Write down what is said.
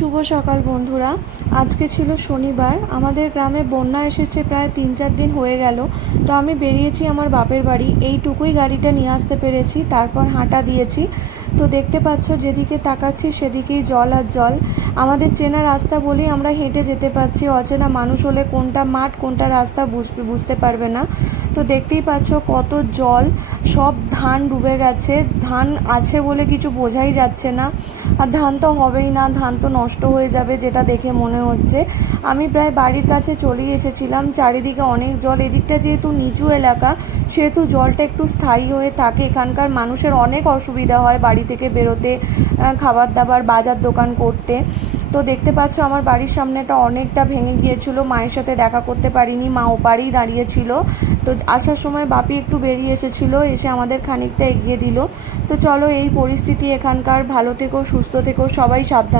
শুভ সকাল বন্ধুরা। আজকে ছিল শনিবার। আমাদের গ্রামে বন্যা এসেছে প্রায় 3-4 দিন হয়ে গেল। তো আমি বেরিয়েছি আমার বাপের বাড়ি, এইটুকুই গাড়িটা নিয়ে আসতে পেরেছি, তারপর হাঁটা দিয়েছি। তো দেখতে পাচ্ছ যেদিকে তাকাচ্ছি সেদিকেই জল আর জল। আমাদের চেনা রাস্তা বলেই আমরা হেঁটে যেতে পারছি, অচেনা মানুষ হলে কোনটা মাঠ কোনটা রাস্তা বুঝতে পারবে না। তো দেখতেই পাচ্ছ কত জল, সব ধান ডুবে গেছে। ধান আছে বলে কিছু বোঝাই যাচ্ছে না, আর ধান তো হবেই না, ধান তো নষ্ট হয়ে যাবে যেটা দেখে মনে হচ্ছে। আমি প্রায় বাড়ির কাছে চলেই এসেছিলাম, চারিদিকে অনেক জল। এদিকটা যেহেতু নিচু এলাকা সেহেতু জলটা একটু স্থায়ী হয়ে থাকে। এখানকার মানুষের অনেক অসুবিধা হয় বাড়ি থেকে বেরোতে, খাবার দাবার বাজার দোকান করতে। তো দেখতে পাচ্ছ আমার বাড়ির সামনেটা অনেকটা ভেঙে গিয়েছিল, মায়ের সাথে দেখা করতে পারিনি, মা ওপারেই দাঁড়িয়েছিল। তো আসার সময় বাপি একটু বেরিয়ে এসেছিল, এসে আমাদের খানিকটা এগিয়ে দিল। তো চলো, এই পরিস্থিতি এখানকার। ভালো থেকো, সুস্থ থেকো, সবাই সাবধান।